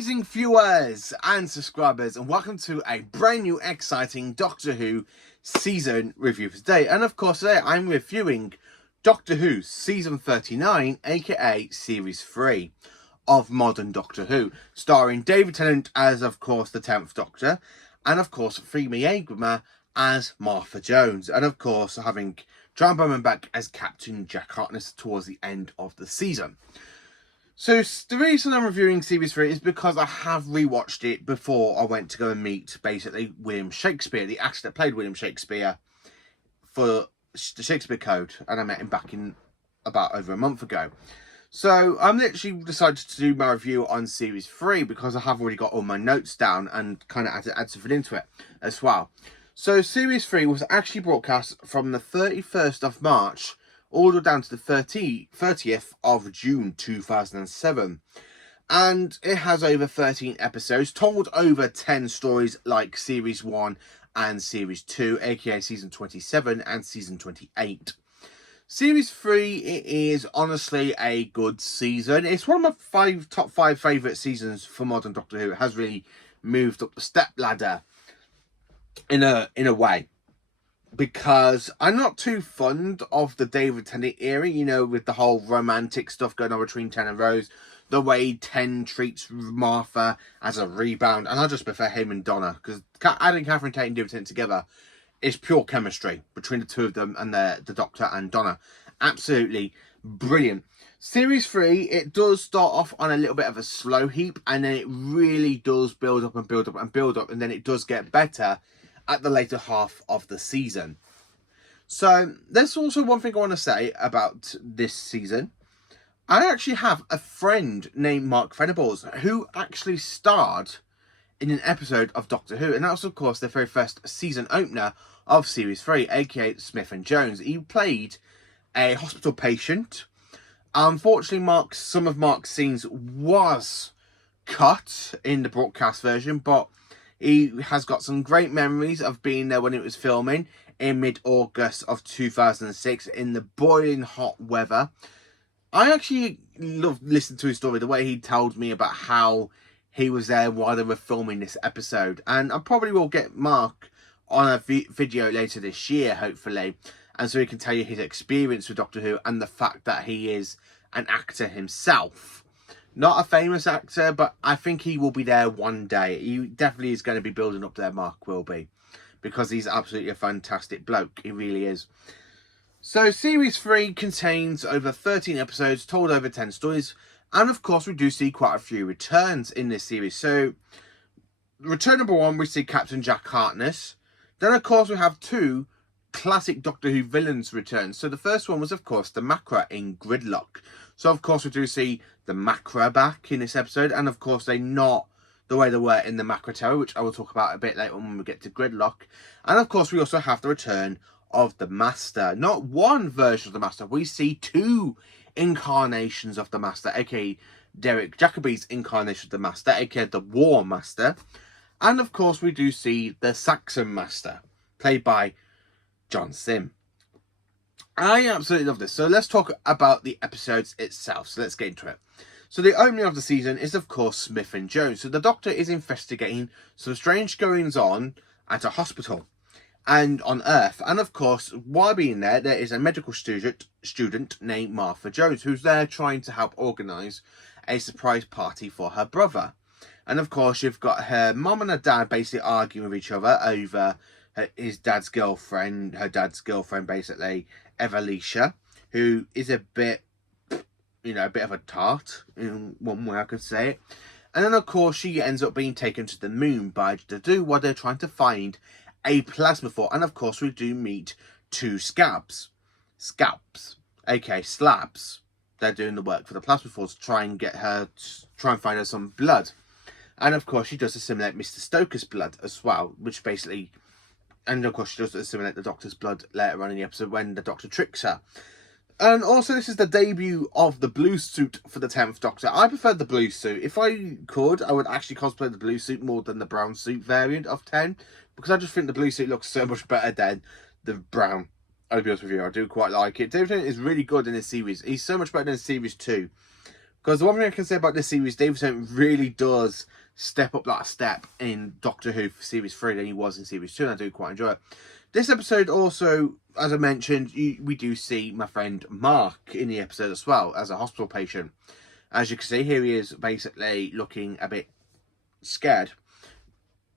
amazing viewers and subscribers, and welcome to a brand new exciting Doctor Who season review for today. And of course today I'm reviewing Doctor Who season 39, aka series 3 of modern Doctor Who, starring David Tennant as of course the 10th Doctor, and of course Freema Yeager as Martha Jones, and of course having John Bowman back as Captain Jack Harkness towards the end of the season. So the reason I'm reviewing series 3 is because I have rewatched it before I went to go and meet basically William Shakespeare, the actor that played William Shakespeare for the Shakespeare Code, and I met him back in about over a month ago. So I'm literally decided to do my review on series 3 because I have already got all my notes down and kind of add something into it as well. So series 3 was actually broadcast from the 31st of March all the way down to the 30th of June 2007. And it has over 13 episodes, told over 10 stories like Series 1 and Series 2, aka Season 27 and Season 28. Series 3, it is honestly a good season. It's one of my top 5 favourite seasons for modern Doctor Who. It has really moved up the step ladder in a way. Because I'm not too fond of the David Tennant era, you know, with the whole romantic stuff going on between Ten and Rose, the way Ten treats Martha as a rebound, and I just prefer him and Donna, because adding Catherine Tate and David Tennant together is pure chemistry between the two of them and the Doctor and Donna. Absolutely brilliant. Series 3, it does start off on a little bit of a slow heap, and then it really does build up and build up and build up, and then it does get better at the later half of the season. So there's also one thing I want to say about this season. I actually have a friend named Mark Venables who actually starred in an episode of Doctor Who, and that was of course the very first season opener of series 3, aka Smith and Jones. He played a hospital patient. Unfortunately, some of Mark's scenes was cut in the broadcast version, but he has got some great memories of being there when it was filming in mid-August of 2006 in the boiling hot weather. I actually loved listening to his story, the way he told me about how he was there while they were filming this episode. And I probably will get Mark on a video later this year, hopefully, and so he can tell you his experience with Doctor Who and the fact that he is an actor himself. Not a famous actor, but I think he will be there one day. He definitely is going to be building up there, Mark will be. Because he's absolutely a fantastic bloke. He really is. So, Series 3 contains over 13 episodes, told over 10 stories. And, of course, we do see quite a few returns in this series. So, return number 1, we see Captain Jack Harkness. Then, of course, we have 2 classic Doctor Who villains return. So, the first one was, of course, the Macra in Gridlock. So, of course, we do see the Macra back in this episode, and of course they're not the way they were in the Macra Terror, which I will talk about a bit later when we get to Gridlock. And of course we also have the return of the Master. Not one version of the Master, we see 2 incarnations of the Master, aka Derek Jacobi's incarnation of the Master, aka the War Master. And of course we do see the Saxon Master, played by John Sim. I absolutely love this. So let's talk about the episodes itself. So let's get into it. So the opening of the season is, of course, Smith and Jones. So the Doctor is investigating some strange goings on at a hospital and on Earth. And of course, while being there, there is a medical student named Martha Jones who's there trying to help organise a surprise party for her brother. And of course, you've got her mum and her dad basically arguing with each other over her dad's girlfriend basically, Evalicia, who is a bit, a bit of a tart, in one way I could say it. And then, of course, she ends up being taken to the moon by Dadu while they're trying to find a plasmaphore. And, of course, we do meet 2 scalps, aka slabs. They're doing the work for the plasmaphore to try and find her some blood. And, of course, she does assimilate Mr. Stoker's blood as well, which basically... And, of course, she does assimilate the Doctor's blood later on in the episode when the Doctor tricks her. And also, this is the debut of the blue suit for the 10th Doctor. I prefer the blue suit. If I could, I would actually cosplay the blue suit more than the brown suit variant of 10. Because I just think the blue suit looks so much better than the brown. I'll be honest with you, I do quite like it. David Tennant is really good in this series. He's so much better than Series 2. Because the one thing I can say about this series, David Tennant really does step up that step in Doctor Who for Series 3 than he was in Series 2, and I do quite enjoy it. This episode also, as I mentioned, we do see my friend Mark in the episode as well, as a hospital patient. As you can see, here he is basically looking a bit scared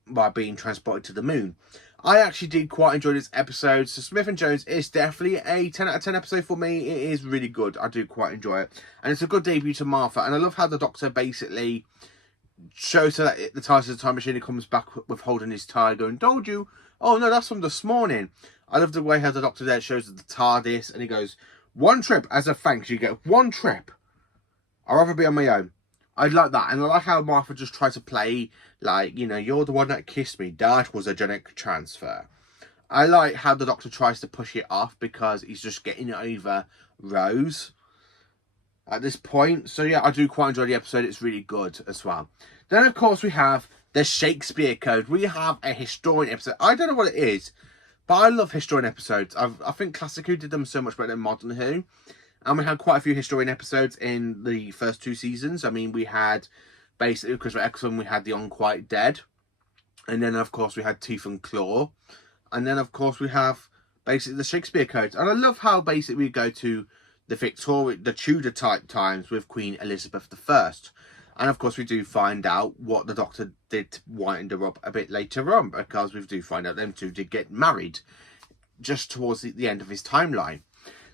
by being transported to the moon. I actually did quite enjoy this episode. So Smith and Jones is definitely a 10 out of 10 episode for me. It is really good. I do quite enjoy it. And it's a good debut to Martha. And I love how the Doctor basically shows her that the TARDIS is a time machine. He comes back with holding his tie going, "Told you. Oh no, that's from this morning." I love the way how the Doctor there shows the TARDIS. And he goes, "One trip as a thanks. You get one trip. I'd rather be on my own." I like that. And I like how Martha just tries to play like, you know, "You're the one that kissed me. That was a genetic transfer." I like how the Doctor tries to push it off because he's just getting over Rose at this point. So yeah, I do quite enjoy the episode. It's really good as well. Then of course we have the Shakespeare Code. We have a historian episode. I don't know what it is, but I love historian episodes. I think Classic Who did them so much better than Modern Who. And we had quite a few historian episodes in the first 2 seasons. I mean, we had basically Christopher Eccleston, we had The Unquiet Dead. And then, of course, we had Tooth and Claw. And then, of course, we have basically the Shakespeare Codes. And I love how basically we go to the Tudor type times with Queen Elizabeth I. And, of course, we do find out what the Doctor did to wind her up a bit later on. Because we do find out them two did get married just towards the end of his timeline.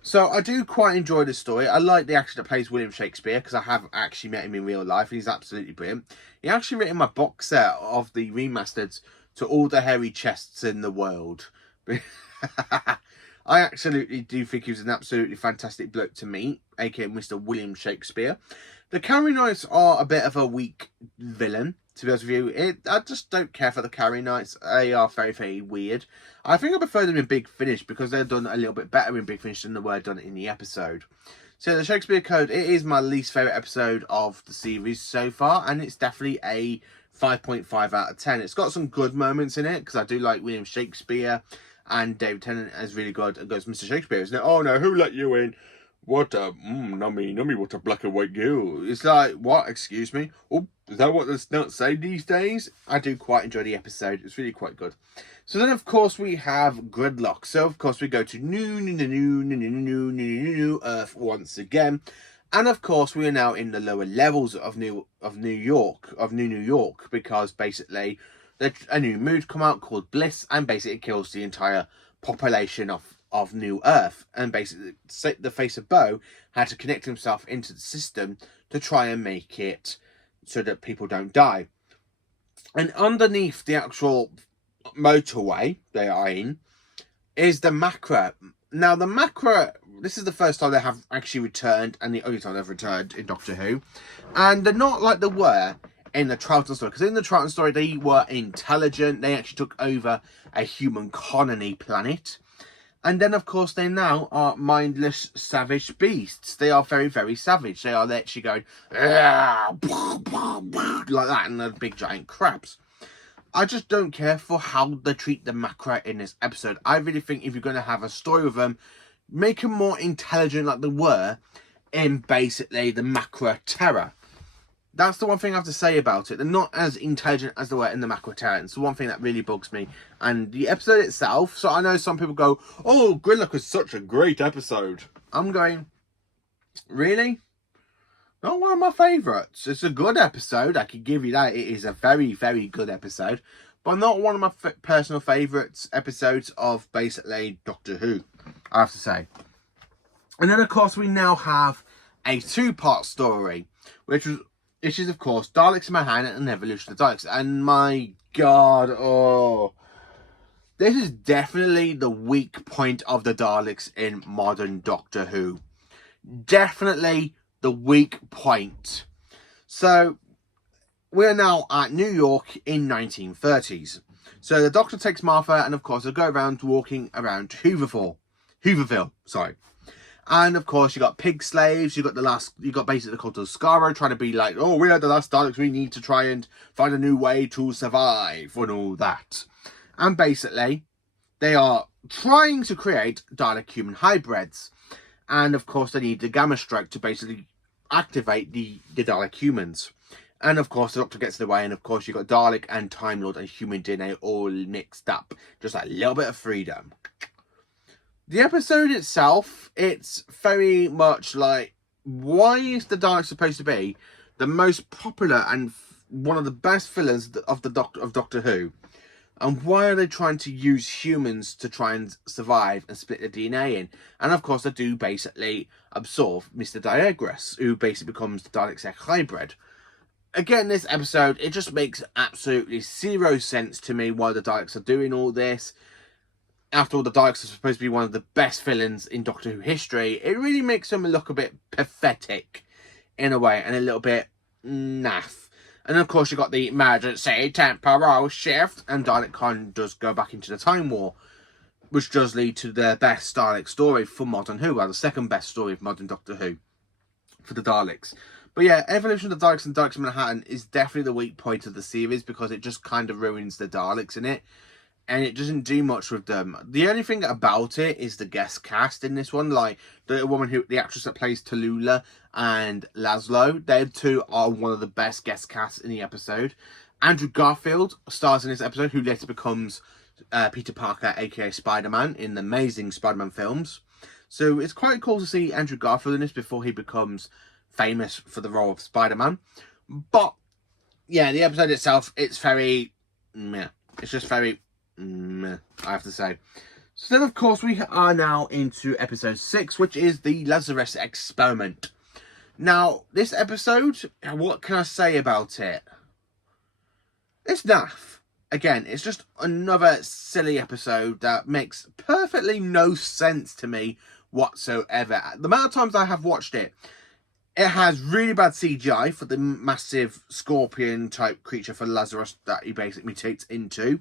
So I do quite enjoy this story. I like the actor that plays William Shakespeare because I have actually met him in real life. He's absolutely brilliant. He actually written my box set of the remasters to all the hairy chests in the world. I absolutely do think he was an absolutely fantastic bloke to meet, aka Mr. William Shakespeare. The Carrie Knights are a bit of a weak villain, to be honest with you. I just don't care for the Carrie Knights. They are very, very weird. I think I prefer them in Big Finish because they're done a little bit better in Big Finish than they were done in the episode. So the Shakespeare Code, it is my least favourite episode of the series so far, and it's definitely a 5.5 out of 10. It's got some good moments in it because I do like William Shakespeare, and David Tennant is really good. It goes, "Mr. Shakespeare, isn't it? Oh no, who let you in? What a nummy, what a black and white girl." It's like, what? Excuse me? Oh, is that what the nuts say these days? I do quite enjoy the episode. It's really quite good. So then, of course, we have Gridlock. So, of course, we go to new Earth once again. And, of course, we are now in the lower levels of New York, because basically a new mood come out called Bliss, and basically it kills the entire population of New Earth. And basically the Face of Bo had to connect himself into the system to try and make it so that people don't die. And underneath the actual motorway they are in is the Macra. Now the Macra, this is the first time they have actually returned, and the only time they've returned in Doctor Who. And they're not like they were in the Troughton story, because in the Troughton story they were intelligent. They actually took over a human colony planet. And then, of course, they now are mindless, savage beasts. They are very, very savage. They are literally going like that, and they're big, giant crabs. I just don't care for how they treat the Macra in this episode. I really think if you're going to have a story with them, make them more intelligent like they were in basically the Macra Terror. That's the one thing I have to say about it. They're not as intelligent as they were in the Macra Terror. It's the one thing that really bugs me. And the episode itself, so I know some people go, "Oh, Gridlock was such a great episode." I'm going, really? Not one of my favourites. It's a good episode, I can give you that. It is a very, very good episode. But not one of my personal favourites episodes of basically Doctor Who, I have to say. And then, of course, we now have a 2-part story, which is, of course, Daleks in My Hand and the Evolution of the Daleks. And my God, this is definitely the weak point of the Daleks in modern Doctor Who. Definitely the weak point. So, we're now at New York in 1930s. So, the Doctor takes Martha, and of course, they go around walking around Hooverville. And of course, you got pig slaves. You got basically the cult of Skaro trying to be like, "Oh, we are the last Daleks. We need to try and find a new way to survive," and all that. And basically, they are trying to create Dalek human hybrids. And of course, they need the gamma strike to basically activate the Dalek humans. And of course, the Doctor gets in the way, and of course, you've got Dalek and Time Lord and human DNA all mixed up. Just a little bit of freedom. The episode itself, it's very much like, why is the Dalek supposed to be the most popular and one of the best villains of Doctor Who? And why are they trying to use humans to try and survive and split the DNA in? And of course, they do basically absorb Mr. Diagras, who basically becomes the Dalek's hybrid. Again, this episode, it just makes absolutely zero sense to me why the Daleks are doing all this. After all, the Daleks are supposed to be one of the best villains in Doctor Who history. It really makes them look a bit pathetic in a way, and a little bit naff. And of course, you've got the emergency temporal shift, and Dalek Con does go back into the Time War, which does lead to the best Dalek story for modern Who, the second best story of modern Doctor Who for the Daleks. But yeah, Evolution of the Daleks and Daleks of Manhattan is definitely the weak point of the series, because it just kind of ruins the Daleks in it, and it doesn't do much with them. The only thing about it is the guest cast in this one, like the actress that plays Tallulah and Laszlo. They two are one of the best guest casts in the episode. Andrew Garfield stars in this episode, who later becomes Peter Parker, aka Spider-Man, in the amazing Spider-Man films. So it's quite cool to see Andrew Garfield in this before he becomes famous for the role of Spider-Man. But yeah, the episode itself, it's very meh. It's just very meh, I have to say. So then, of course, we are now into episode 6, which is the Lazarus Experiment. Now, this episode, what can I say about it? It's naff. Again, it's just another silly episode that makes perfectly no sense to me whatsoever. The amount of times I have watched it, it has really bad CGI for the massive scorpion-type creature for Lazarus that he basically mutates into.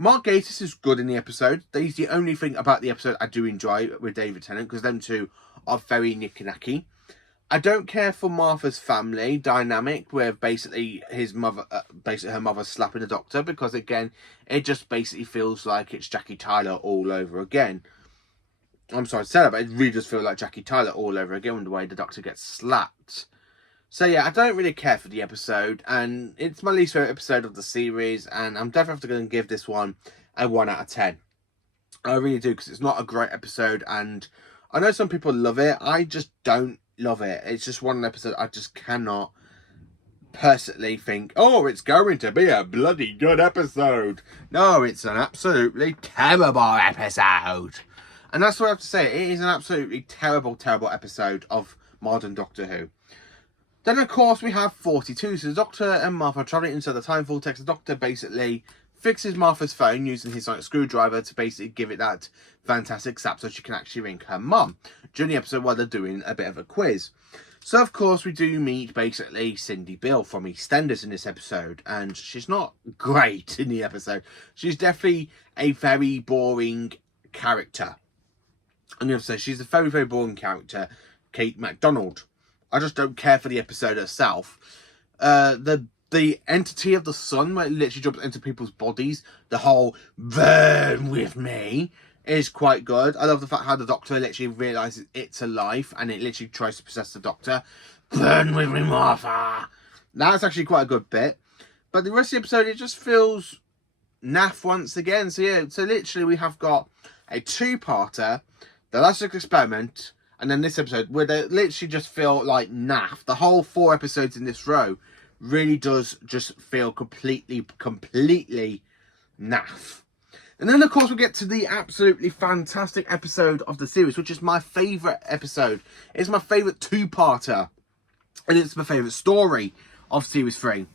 Mark Gatiss is good in the episode. He's the only thing about the episode I do enjoy with David Tennant, because them two are very knicky-knacky. I don't care for Martha's family dynamic, where basically his mother, her mother's slapping the Doctor, because again, it just basically feels like it's Jackie Tyler all over again. I'm sorry to say that, but it really does feel like Jackie Tyler all over again with the way the Doctor gets slapped. So yeah, I don't really care for the episode, and it's my least favourite episode of the series, and I'm definitely going to give this one a 1 out of 10. I really do, because it's not a great episode, and I know some people love it. I just don't love it. It's just one episode I just cannot personally think, oh, it's going to be a bloody good episode. No, it's an absolutely terrible episode. And that's what I have to say. It is an absolutely terrible, terrible episode of modern Doctor Who. Then, of course, we have 42. So the Doctor and Martha are travelling inside the time vortex. The Doctor basically fixes Martha's phone using his sonic screwdriver to basically give it that fantastic zap so she can actually ring her mum during the episode while they're doing a bit of a quiz. So, of course, we do meet basically Cindy Bill from EastEnders in this episode, and she's not great in the episode. She's definitely a very boring character. And the episode, she's a very, very boring character, Kate MacDonald. I just don't care for the episode itself. The entity of the sun, where it literally jumps into people's bodies, the whole burn with me, is quite good. I love the fact how the Doctor literally realises it's alive, and it literally tries to possess the Doctor. Burn with me, Martha! That's actually quite a good bit. But the rest of the episode, it just feels naff once again. So yeah, so literally we have got a two-parter, the Lazarus Experiment, and then this episode, where they literally just feel like naff. The whole 4 episodes in this row really does just feel completely naff. And then, of course, we get to the absolutely fantastic episode of the series, which is my favourite episode. It's my favourite two-parter, and it's my favourite story of Series 3.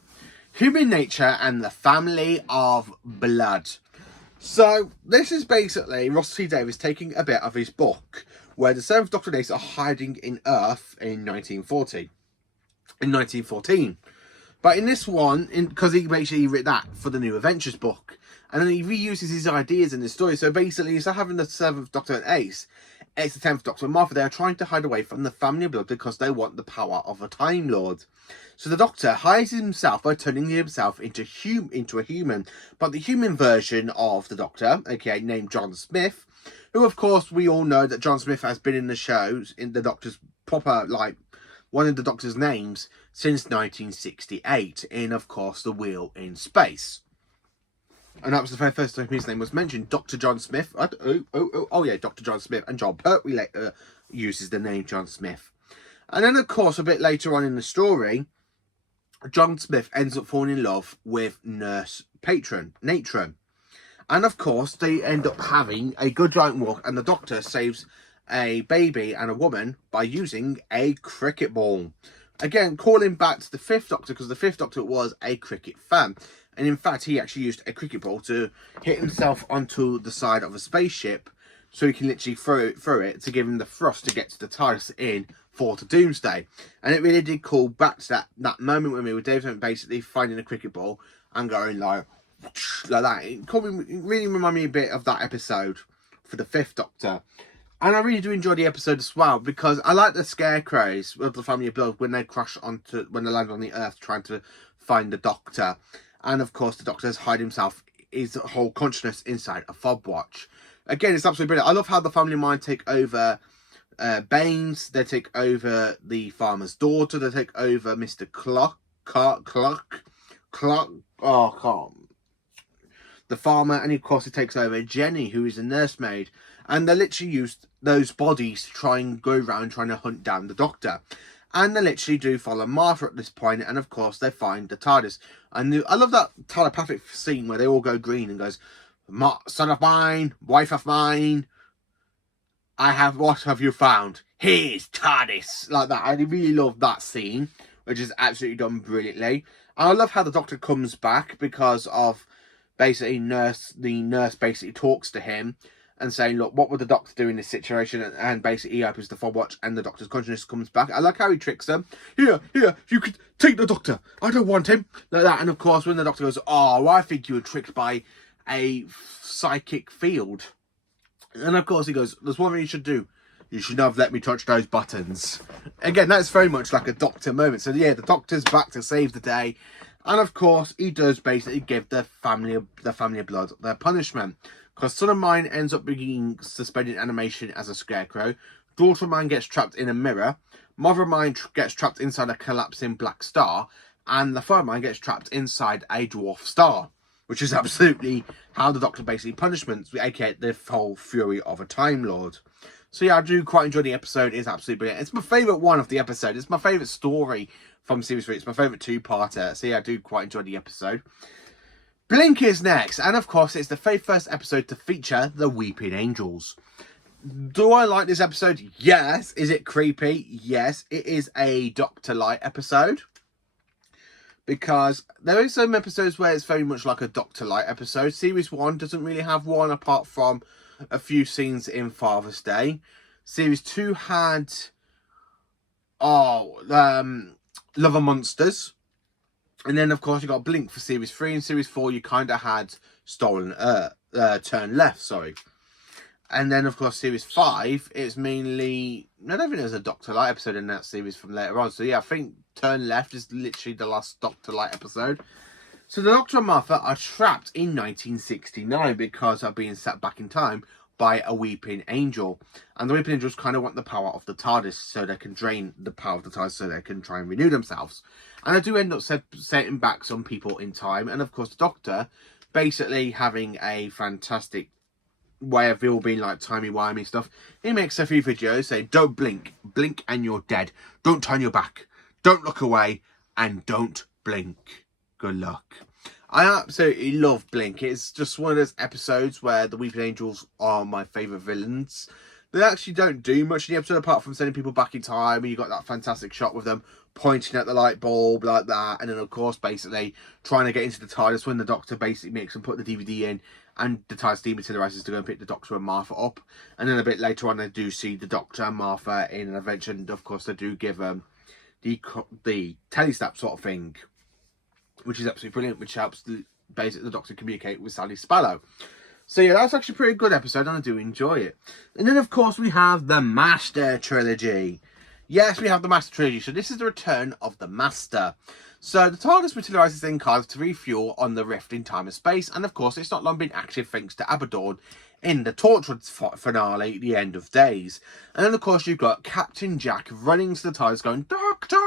Human Nature and the Family of Blood. So, this is basically Russell T Davies taking a bit of his book, where the 7th Doctor and Ace are hiding in Earth in 1914. But in this one, because he basically wrote that for the New Adventures book, and then he reuses his ideas in this story. So basically, instead of having the 7th Doctor and Ace, it's the 10th Doctor and Martha. They are trying to hide away from the family of blood because they want the power of a Time Lord. So the Doctor hides himself by turning himself into a human, but the human version of the Doctor, aka named John Smith, who of course we all know that John Smith has been in the shows, in the Doctor's proper one of the Doctor's names since 1968 in, of course, The Wheel in Space. And that was the very first time his name was mentioned. Dr. John Smith. Oh yeah, Dr. John Smith. And John Pertwee later uses the name John Smith. And then, of course, a bit later on in the story, John Smith ends up falling in love with nurse Natron. And, of course, they end up having a good giant walk, and the Doctor saves a baby and a woman by using a cricket ball. Again, calling back to the Fifth Doctor, because the Fifth Doctor was a cricket fan. And in fact, he actually used a cricket ball to hit himself onto the side of a spaceship so he can literally throw it to give him the thrust to get to the TARDIS in for the Doomsday. And it really did call back to that moment with me with David basically finding a cricket ball and going like that. It really reminded me a bit of that episode for the Fifth Doctor. And I really do enjoy the episode as well, because I like the scarecrows of the family of Blood when they when they land on the Earth trying to find the Doctor. And of course, the Doctor has hide himself, his whole consciousness inside a fob watch. Again, it's absolutely brilliant. I love how the family mind take over Baines, they take over the farmer's daughter, they take over Mr. Cluck, the farmer, and of course it takes over Jenny, who is a nursemaid. And they literally use those bodies to try and go around trying to hunt down the Doctor. And they literally do follow Martha at this point, and of course they find the TARDIS. And I love that telepathic scene where they all go green and goes, "Son of mine, wife of mine, what have you found? Here's TARDIS," like that. I really love that scene, which is absolutely done brilliantly. And I love how the Doctor comes back because of basically the nurse basically talks to him and saying, look, what would the Doctor do in this situation? And basically he opens the fob watch and the Doctor's consciousness comes back. I like how he tricks them. Here, you could take the Doctor. I don't want him. Like that. And of course, when the Doctor goes, oh, I think you were tricked by a psychic field. And of course he goes, there's one thing you should do. You should not have let me touch those buttons. Again, that's very much like a Doctor moment. So yeah, the Doctor's back to save the day. And of course, he does basically give the family of Blood their punishment. Because Son of Mine ends up being suspended animation as a scarecrow. Daughter of Mine gets trapped in a mirror. Mother of Mine gets trapped inside a collapsing black star. And the Father of Mine gets trapped inside a dwarf star. Which is absolutely how the Doctor basically punishments, aka the whole fury of a Time Lord. So yeah, I do quite enjoy the episode. It's absolutely brilliant. It's my favourite one of the episode. It's my favourite story from Series 3. It's my favourite two-parter. So yeah, I do quite enjoy the episode. Blink is next, and of course it's the very first episode to feature the Weeping Angels. Do I like this episode? Yes. Is it creepy? Yes. It is a Doctor Light episode, because there is some episodes where it's very much like a Doctor Light episode. Series 1 doesn't really have one apart from a few scenes in Father's Day. Series 2 had Love and Monsters. And then, of course, you got Blink for Series 3. And Series 4, you kind of had Turn Left, sorry. And then, of course, Series 5, it's mainly... I don't think there's a Doctor Light episode in that series from later on. So, yeah, I think Turn Left is literally the last Doctor Light episode. So, the Doctor and Martha are trapped in 1969 because of being set back in time by a Weeping Angel. And the Weeping Angels kind of want the power of the TARDIS so they can drain the power of the TARDIS so they can try and renew themselves. And I do end up setting back some people in time. And, of course, the Doctor basically having a fantastic way of it all being like timey-wimey stuff. He makes a few videos saying, don't blink. Blink and you're dead. Don't turn your back. Don't look away. And don't blink. Good luck. I absolutely love Blink. It's just one of those episodes where the Weeping Angels are my favourite villains. They actually don't do much in the episode apart from sending people back in time. And you got that fantastic shot with them pointing at the light bulb like that. And then, of course, basically trying to get into the TARDIS when the Doctor basically makes them put the DVD in. And the TARDIS dematerialises to go and pick the Doctor and Martha up. And then a bit later on, they do see the Doctor and Martha in an adventure. And, of course, they do give the telesnap sort of thing, which is absolutely brilliant, which helps basically the Doctor communicate with Sally Sparrow. So yeah, that's actually a pretty good episode, and I do enjoy it. And then, of course, we have the Master Trilogy. Yes, we have the Master Trilogy. So this is the return of the Master. So the TARDIS materializes then cards to refuel on the rift in time and space, and of course it's not long been active thanks to Abaddon in the Torchwood finale, The End of Days. And then of course you've got Captain Jack running to the TARDIS going, "Doctor!"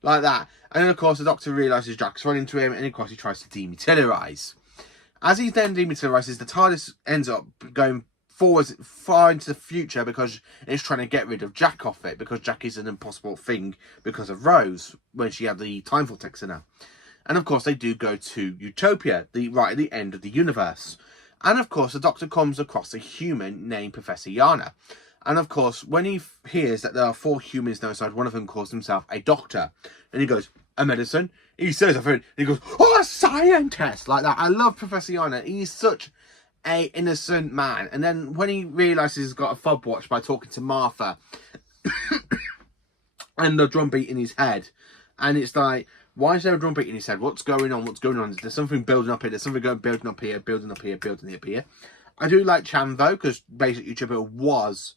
like that. And then of course the Doctor realises Jack's running to him, and of course he tries to dematerialize. As he then dematerializes, the TARDIS ends up going forwards far into the future because it's trying to get rid of Jack off it, because Jack is an impossible thing because of Rose when she had the time vortex in her. And of course they do go to Utopia, right at the end of the universe. And of course the Doctor comes across a human named Professor Yana. And of course when he hears that there are 4 humans now inside, one of them calls himself a doctor, and he goes, "A medicine?" He says a and he goes, "Oh, a scientist!" like that. I love Professor Yana. He's such a innocent man. And then when he realizes he's got a fob watch by talking to Martha and the drum beat in his head, and it's like, why is there a drum beat in his head? What's going on? What's going on? There's something building up here. There's something building up here, building up here, building up here. I do like Chan though, because basically Utopia was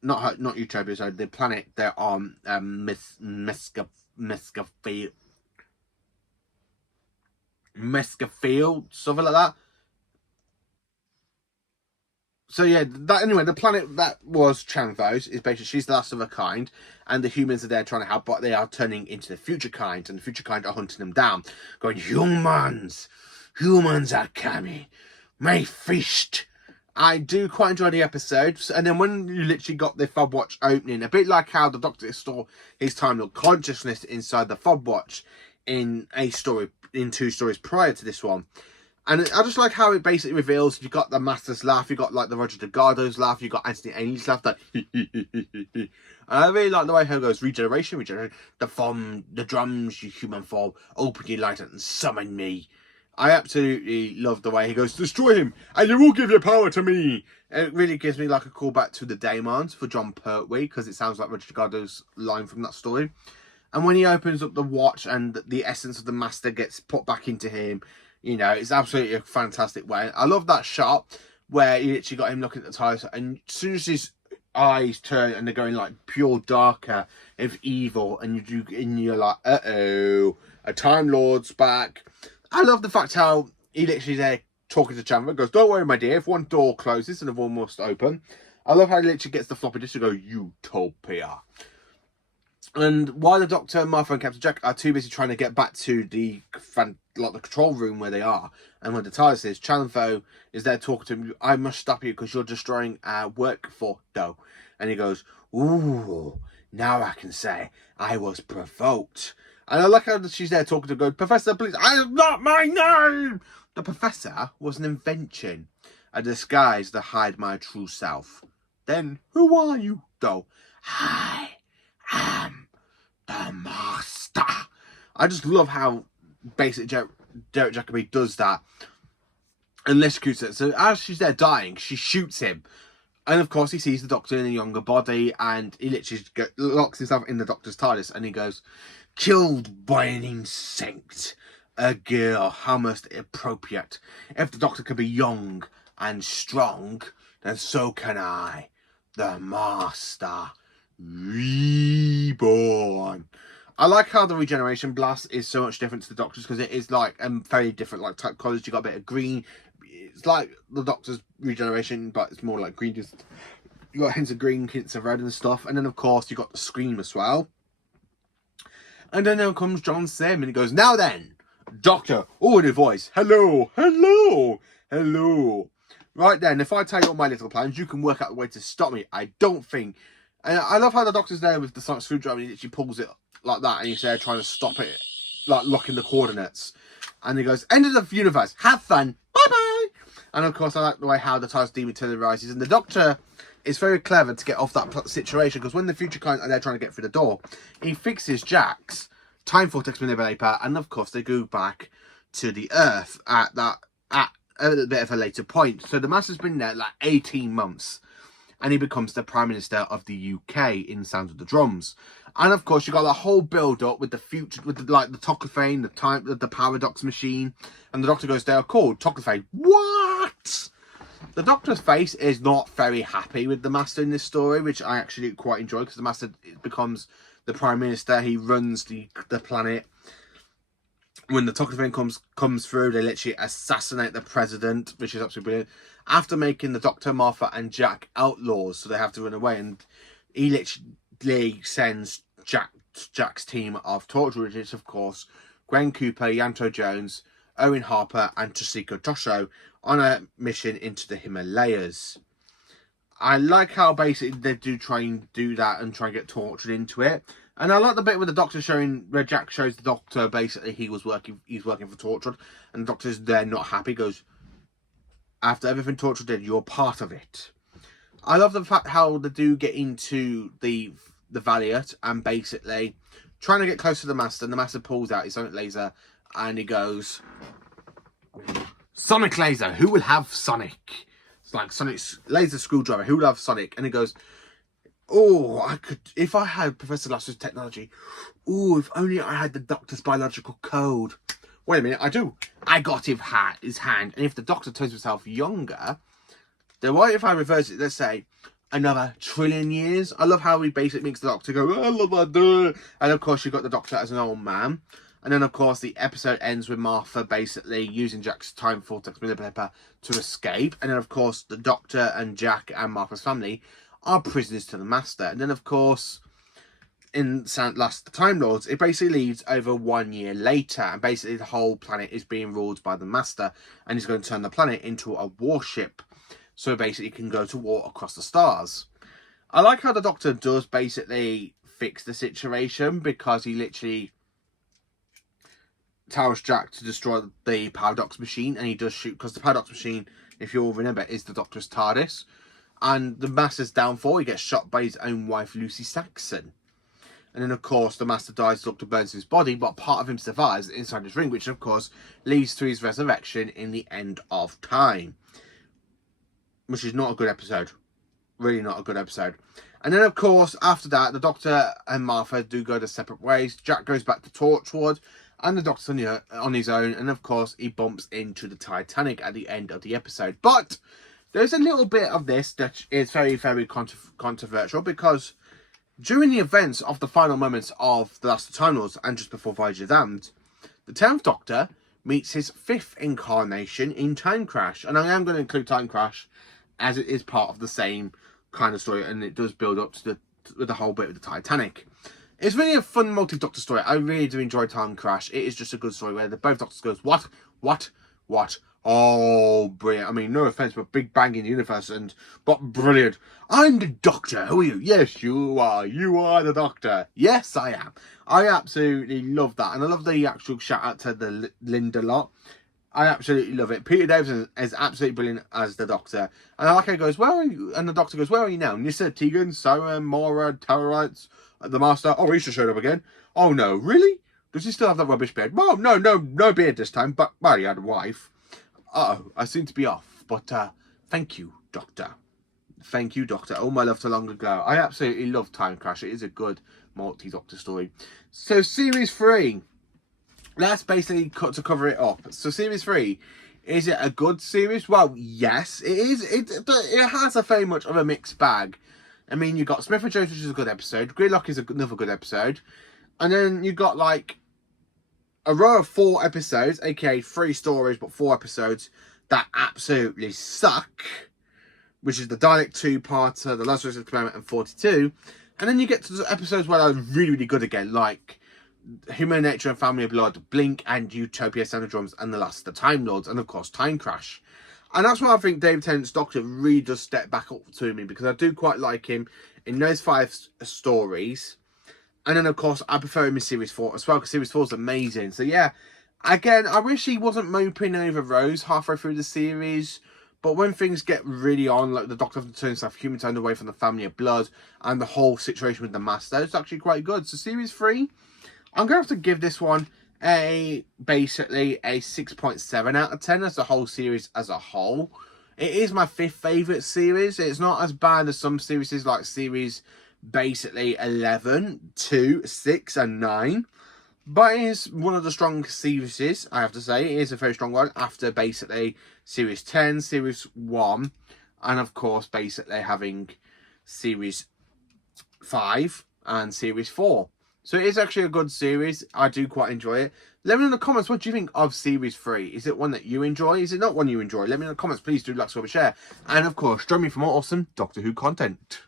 not Utopia, so the planet they're on, Mescafield, something like that. So yeah, anyway, the planet that was Chanthos is basically, she's the last of her kind, and the humans are there trying to help, but they are turning into the future kind, and the future kind are hunting them down, going, humans are coming, my feast. I do quite enjoy the episodes, and then when you literally got the fob watch opening, a bit like how the Doctor stole his time of consciousness inside the fob watch in 2 stories prior to this one. And I just like how it basically reveals, you've got the Master's laugh, you've got like the Roger Delgado's laugh, you've got Anthony Ainley's laugh, that and I really like the way he goes, regeneration, the drums, you human form, open your light and summon me. I absolutely love the way he goes, destroy him, and you will give your power to me. And it really gives me like a callback to the Daemons for John Pertwee, because it sounds like Roger Delgado's line from that story. And when he opens up the watch and the essence of the Master gets put back into him, you know, it's absolutely a fantastic way. I love that shot where you literally got him looking at the TARDIS, and as soon as his eyes turn and they're going like pure darker of evil, and you're like, uh-oh, a Time Lord's back. I love the fact how he literally there talking to Chandler, goes, "Don't worry, my dear, if one door closes, another one must open." I love how he literally gets the floppy disk to go, Utopia. And while the Doctor, Martha and Captain Jack are too busy trying to get back to the control room where they are, and when the TARDIS is, Chalfo is there talking to him, "I must stop you because you're destroying our work for dough." And he goes, "Ooh, now I can say I was provoked." And I like how she's there talking to him, going, "Professor, please, I am not my name!" The Professor was an invention, a disguise to hide my true self. Then, who are you, though? I am the Master. I just love how basically Derek Jacobi does that and electrocutes it. So as she's there dying, she shoots him, and of course he sees the Doctor in a younger body, and he literally locks himself in the Doctor's TARDIS, and he goes, "Killed by an insect, a girl, how most appropriate. If the Doctor can be young and strong, then so can I, the Master reborn." I like how the regeneration blast is so much different to the Doctor's, because it is like very different, like type colours. You got a bit of green. It's like the Doctor's regeneration, but it's more like green. Just you got hints of green, hints of red and stuff. And then of course you got the scream as well. And then comes John Sim, and he goes, "Now then, Doctor," oh, in a voice, "Hello, hello, hello. Right then, if I tell you all my little plans, you can work out the way to stop me. I don't think." And I love how the Doctor's there with the sonic screwdriver, and he literally pulls it like that, and he's there trying to stop it, like locking the coordinates. And he goes, "End of the universe, have fun, bye-bye." And of course I like the way how the TARDIS dematerializes, and the Doctor is very clever to get off that situation, because when the future kind are there trying to get through the door, he fixes Jack's time vortex manipulator, and of course they go back to the Earth at a bit of a later point. So the Master's been there like 18 months, and he becomes the Prime Minister of the UK in Sound of the Drums. And of course you got that whole build up with the future, with the Toclophane, the paradox machine, and the Doctor goes, "They are called Toclophane." What? The Doctor's face is not very happy with the Master in this story, which I actually quite enjoy, because the Master becomes the Prime Minister. He runs the planet. When the Tocqueville comes through, they literally assassinate the president, which is absolutely brilliant. After making the Doctor, Martha, and Jack outlaws, so they have to run away, and he literally sends Jack's team of torturers, which is, of course, Gwen Cooper, Yanto Jones, Owen Harper, and Toshiko Tosho, on a mission into the Himalayas. I like how basically they do try and do that and try and get tortured into it. And I like the bit with the Doctor showing, where Jack shows the Doctor basically he's working for Torchwood, and the Doctor's there not happy, goes, after everything Torchwood did, you're part of it. I love the fact how they do get into the Valiant and basically trying to get close to the Master, and the Master pulls out his sonic laser and he goes, Sonic laser, who will have Sonic? It's like Sonic's laser screwdriver, who will have Sonic? And he goes, oh, I could, if I had Professor Lasseter's technology. Oh, if only I had the Doctor's biological code. Wait a minute, I do. I got his hand. And if the Doctor turns himself younger, then what if I reverse it, let's say, another trillion years? I love how he basically makes the Doctor go, I love that. And of course, you've got the Doctor as an old man. And then, of course, the episode ends with Martha basically using Jack's time vortex paper to escape. And then, of course, the Doctor and Jack and Martha's family are prisoners to the Master. And then, of course, in Last Time Lords, it basically leads over 1 year later. And basically the whole planet is being ruled by the Master. And he's going to turn the planet into a warship. So basically it can go to war across the stars. I like how the Doctor does basically fix the situation, because he literally tells Jack to destroy the Paradox Machine. And he does shoot, because the Paradox Machine, if you all remember, is the Doctor's TARDIS. And the Master's downfall, he gets shot by his own wife, Lucy Saxon. And then, of course, the Master dies, the Doctor burns his body, but part of him survives inside his ring, which, of course, leads to his resurrection in the end of time. Which is not a good episode. Really not a good episode. And then, of course, after that, the Doctor and Martha do go their separate ways. Jack goes back to Torchwood, and the Doctor's on his own. And, of course, he bumps into the Titanic at the end of the episode. But there's a little bit of this that is very, very controversial, because during the events of the final moments of The Last of Time Lords and just before Voyage of the Damned, the 10th Doctor meets his 5th incarnation in Time Crash. And I am going to include Time Crash as it is part of the same kind of story, and it does build up to the whole bit with the Titanic. It's really a fun multi-Doctor story. I really do enjoy Time Crash. It is just a good story where both Doctors goes, what? Oh, brilliant. I mean, no offense, but Big Bang in the universe, but brilliant. I'm the Doctor. Who are you? Yes, you are. You are the Doctor. Yes, I am. I absolutely love that. And I love the actual shout out to the Linda lot. I absolutely love it. Peter Davison is absolutely brilliant as the Doctor. And I like how he goes, where are you? And the Doctor goes, where are you now? Nyssa, Tegan, Sarah, Mora, Terrorites, the Master. Oh, he's just showed up again. Oh, no. Really? Does he still have that rubbish beard? Well, no beard this time. But, well, he had a wife. Uh-oh, I seem to be off. But, thank you, Doctor. Thank you, Doctor. All my love to long ago. I absolutely love Time Crash. It is a good multi-Doctor story. So, Series 3. Let's basically cut to cover it up. So, Series 3. Is it a good series? Well, yes, it is. It has a very much of a mixed bag. I mean, you got Smith and Jones, which is a good episode. Gridlock is another good episode. And then you got, like, a row of 4 episodes, aka 3 stories, but 4 episodes that absolutely suck, which is the Dalek 2-parter, the Lazarus Experiment, and 42. And then you get to the episodes where they're really, really good again, like Human Nature and Family of Blood, Blink, and Utopia Sound of Drums, and The Last of the Time Lords, and of course Time Crash. And that's why I think David Tennant's Doctor really does step back up to me, because I do quite like him in those 5 stories. And then, of course, I prefer him in Series 4 as well, because Series 4 is amazing. So, yeah, again, I wish he wasn't moping over Rose halfway through the series. But when things get really on, like the Doctor turns himself human, turned away from the Family of Blood, and the whole situation with the Master, it's actually quite good. So, Series 3, I'm going to have to give this one basically a 6.7 out of 10 as the whole series as a whole. It is my 5th favourite series. It's not as bad as some series like Series basically 11, 2, 6 and 9, but it is one of the strongest series, I have to say. It is a very strong one after basically Series 10, Series 1, and of course basically having Series 5 and Series 4. So it is actually a good series. I do quite enjoy it. Let me know in the comments, what do you think of Series 3? Is it one that you enjoy? Is it not one you enjoy? Let me know in the comments. Please do like, subscribe, share. And of course, join me for more awesome Doctor Who content.